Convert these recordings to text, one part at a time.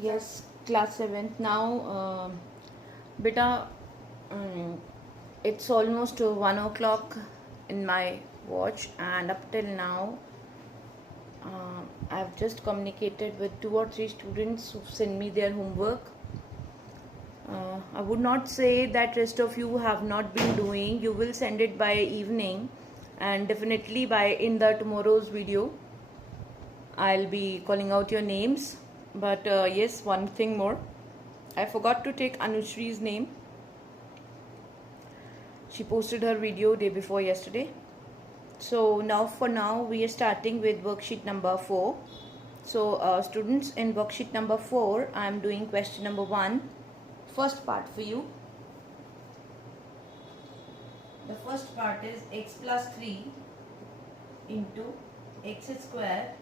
Yes, class 7th. Now, beta, it's almost 1 o'clock in my watch, and up till now, I've just communicated with 2 or 3 students who send me their homework. I would not say that rest of you have not been doing. You will send it by evening, and definitely by in the tomorrow's video, I'll be calling out your names. But yes, one thing more. I forgot to take Anushri's name. She posted her video day before yesterday. So now for now we are starting with worksheet number 4. So students, in worksheet number 4 I am doing question number 1, first part for you. The first part is x plus 3 into x square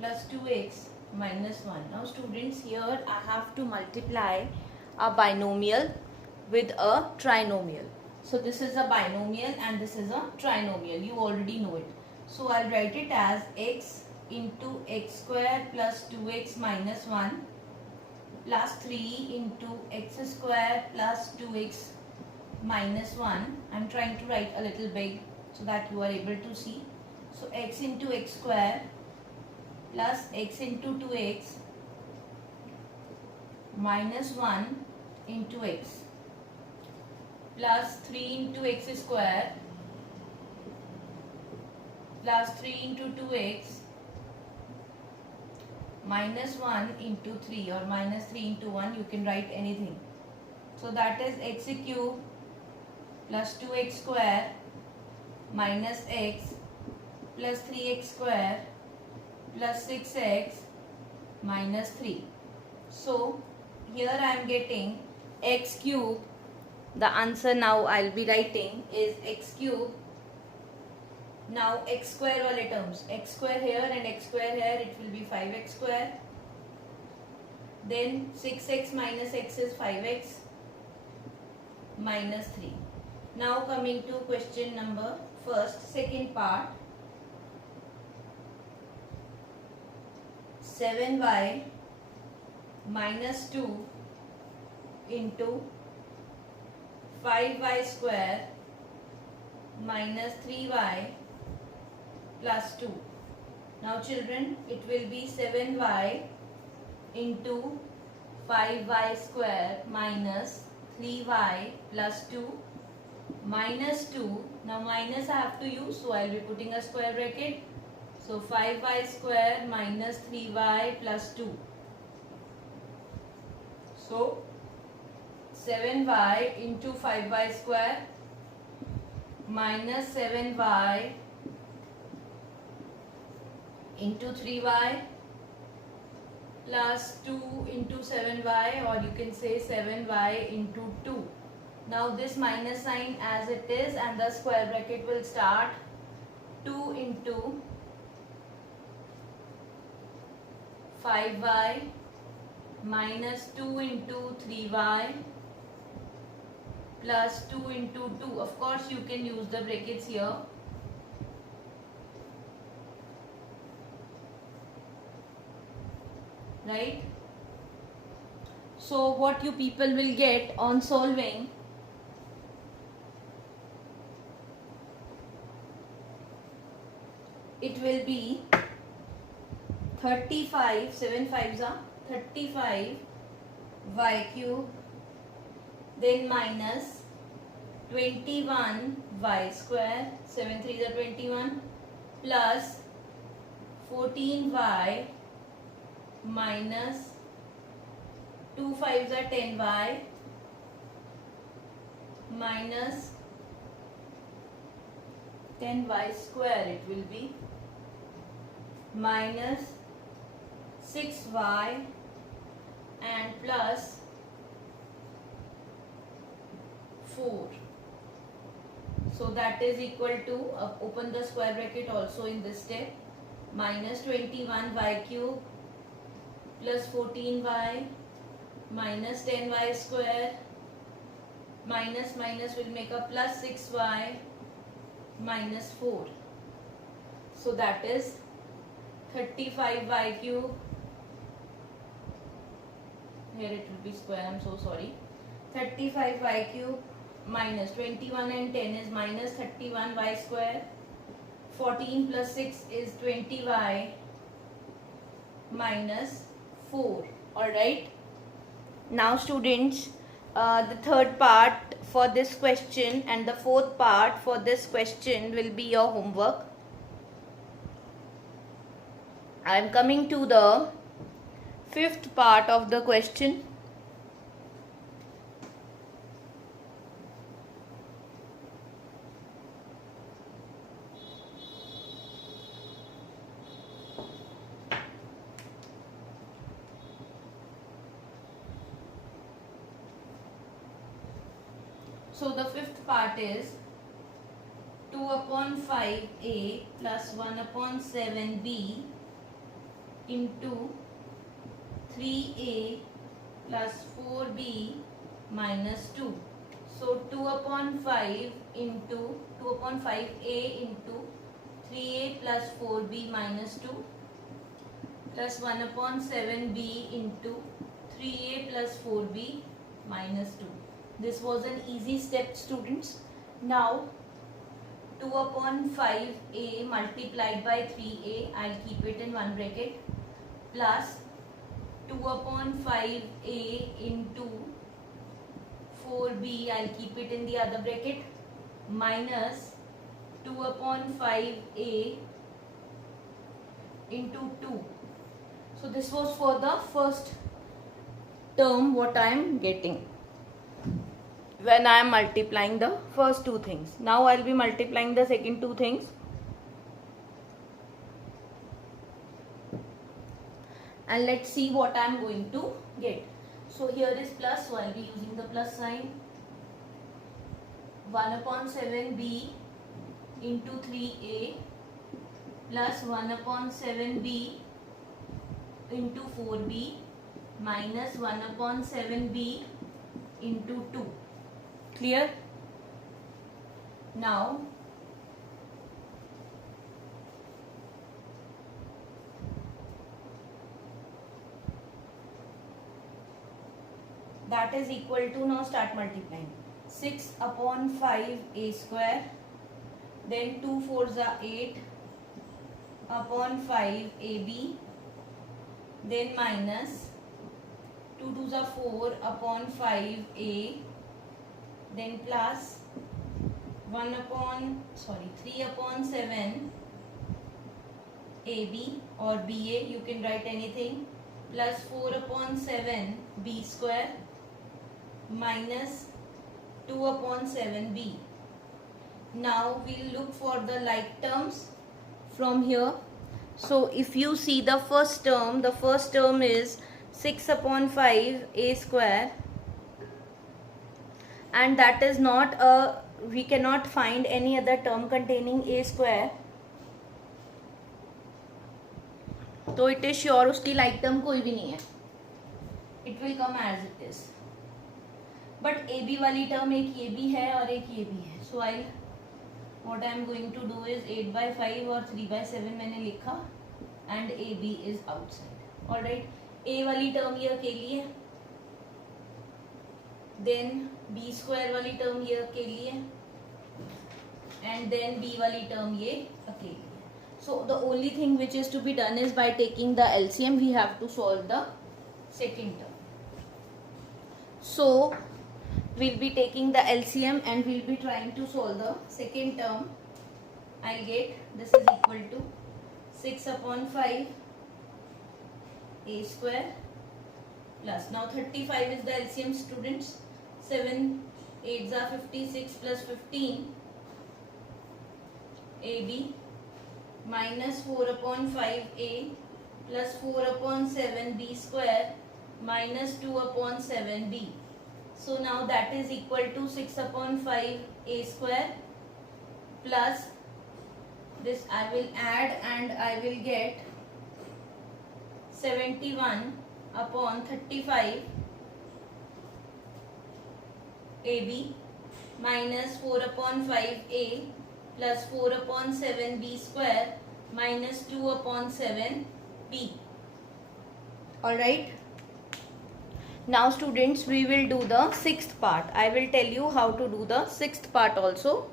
plus 2x minus 1. Now students, here I have to multiply a binomial with a trinomial. So this is a binomial and this is a trinomial. You already know it. So I'll write it as x into x square plus 2x minus 1 plus 3 into x square plus 2x minus 1. I'm trying to write a little big so that you are able to see. So x into x square plus x into 2x minus 1 into x plus 3 into x square plus 3 into 2x minus 1 into 3, or minus 3 into 1, you can write anything. So that is x cube plus 2x square minus x plus 3x square plus 6x minus 3. So here I am getting x cube. The answer now I will be writing is x cube. Now x square wale terms, x square here and x square here, it will be 5x square. Then 6x minus x is 5x minus 3. Now coming to question number second part. 7y minus 2 into 5y square minus 3y plus 2. Now children, it will be 7y into 5y square minus 3y plus 2 minus 2. Now minus I have to use, so I will be putting a square bracket. So 5y square minus 3y plus 2. So 7y into 5y square minus 7y into 3y plus 2 into 7y, or you can say 7y into 2. Now this minus sign as it is, and the square bracket will start 2 into 5y minus 2 into 3y plus 2 into 2. Of course you can use the brackets here. Right? So what you people will get on solving, it will be 35, 7 5s are 35 y cube, then minus 21 y square, 7 3s are 21, plus 14y minus 2 5s are 10y minus 10y square, it will be minus 6y and plus 4. So that is equal to, open the square bracket also in this step, minus 21y cube plus 14y minus 10y square, minus minus will make a plus 6y minus 4. So that is 35y cube here it will be square, I'm so sorry. 35y cube minus 21 and 10 is minus 31y square. 14 plus 6 is 20y minus 4. Alright. Now students, the third part for this question and the fourth part for this question will be your homework. I am coming to the fifth part of the question. So the fifth part is 2 upon 5a plus 1 upon 7b into 3a plus 4b minus 2. So 2 upon 5 into 2 upon 5a into 3a plus 4b minus 2 plus 1 upon 7b into 3a plus 4b minus 2. This was an easy step, students. Now 2 upon 5a multiplied by 3a, I'll keep it in one bracket, plus 2 upon 5a into 4b, I'll keep it in the other bracket, minus 2 upon 5a into 2. So this was for the first term what I am getting when I am multiplying the first two things. Now I will be multiplying the second two things. And let's see what I am going to get. So here is plus, so I will be using the plus sign. 1 upon 7b into 3a plus 1 upon 7b into 4b minus 1 upon 7b into 2. Clear? Now that is equal to, now start multiplying, 6 upon 5 a square, then 2 4s are 8 upon 5 ab, then minus 2 2s are 4 upon 5 a, then plus 3 upon 7 AB or BA, you can write anything, plus 4 upon 7 B square minus 2 upon 7B. Now we'll look for the like terms from here. So if you see the first term is 6 upon 5 A square, and that is not a, we cannot find any other term containing a square, तो it is sure उसकी like term कोई भी नहीं है, it will come as it is. But AB वाली term एक ये भी है और एक ये भी है. So what I am going to do is 8 by 5 और 3 by 7 मैंने लिखा and AB is outside. Alright, A वाली term ये अकेली है, then B square वाली term ये अकेली है, and then B वाली term ये अकेली है. So the only thing which is to be done is by taking the LCM we have to solve the second term. So we'll be taking the LCM and we'll be trying to solve the second term. I'll get this is equal to 6 upon 5 a square plus, now 35 is the LCM, students. 7 8s are 56 plus 15 AB minus 4 upon 5a plus 4 upon 7b square minus 2 upon 7b. So now that is equal to 6 upon 5 a square plus this I will add and I will get 71 upon 35 AB minus 4 upon 5a plus 4 upon 7b square minus 2 upon 7b. Alright. Now students, we will do the sixth part. I will tell you how to do the sixth part also.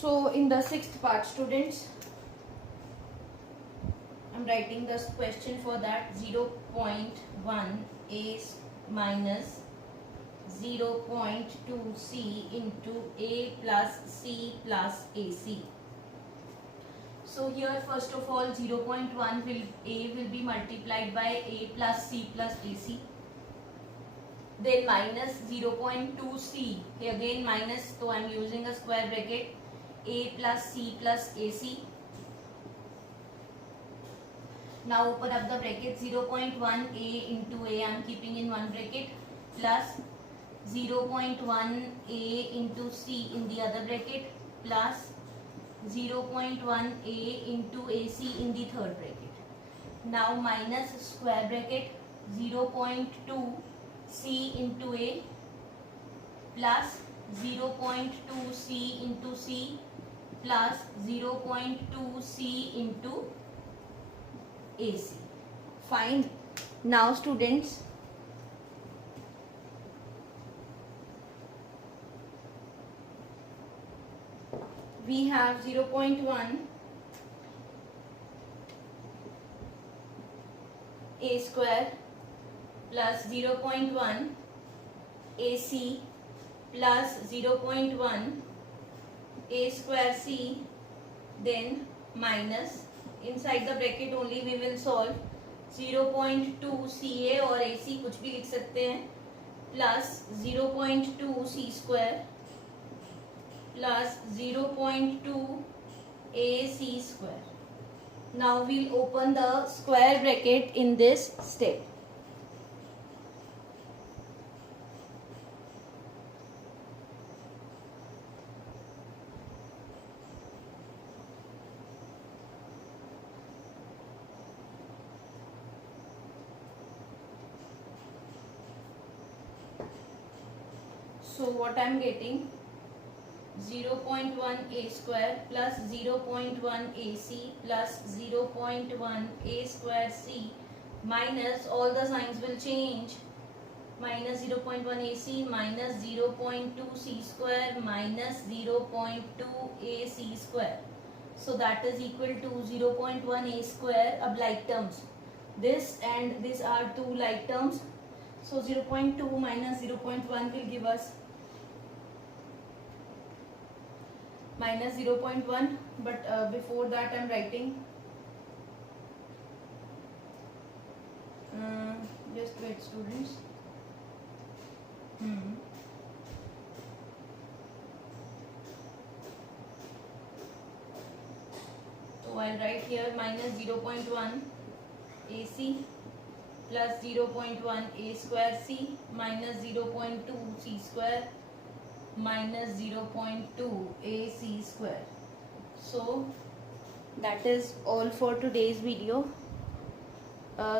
So in the sixth part, students, I'm writing this question for that. 0.1 a minus 0.2 c into a plus c plus ac. So here first of all 0.1 will be multiplied by a plus c plus ac. Then minus 0.2 c, here again minus, so I am using a square bracket, a plus c plus ac. Now open up the bracket, 0.1 a into a, I am keeping in one bracket, plus 0.1 a into c in the other bracket, plus 0.1 a into ac in the third bracket. Now minus square bracket, 0.2 c into a plus 0.2 c into c plus 0.2 c into AC. Fine. Now students, we have 0.1 a square plus 0.1 AC plus 0.1 a square c, then minus, inside the bracket only we will solve, 0.2 ca और ac कुछ भी लिख सकते हैं, plus 0.2 c square plus 0.2 ac square. Now we'll open the square bracket in this step. So what I am getting, 0.1 a square plus 0.1 ac plus 0.1 a square c minus, all the signs will change, minus 0.1 ac minus 0.2 c square minus 0.2 ac square. So that is equal to 0.1 a square. Ab like terms, this and this are two like terms. So 0.2 minus 0.1 will give us minus 0.1, but before that I am writing, just wait students. So I'll write here minus 0.1 AC plus 0.1 a square c minus 0.2 c square minus 0.2 ac square. So that is all for today's video.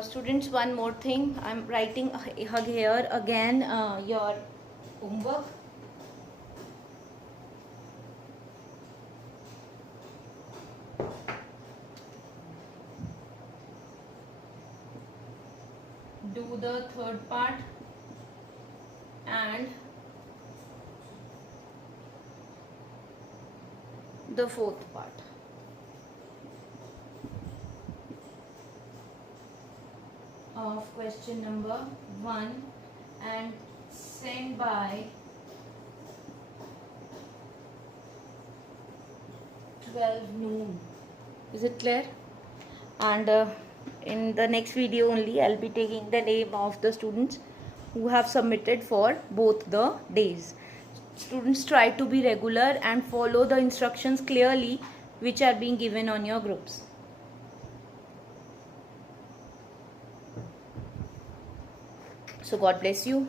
Students, one more thing, I'm writing here again your homework. Do the third part and the fourth part. Of question number 1 and send by 12 noon. Is it clear? And in the next video only I'll be taking the name of the students who have submitted for both the days. Students, try to be regular and follow the instructions clearly which are being given on your groups. So God bless you.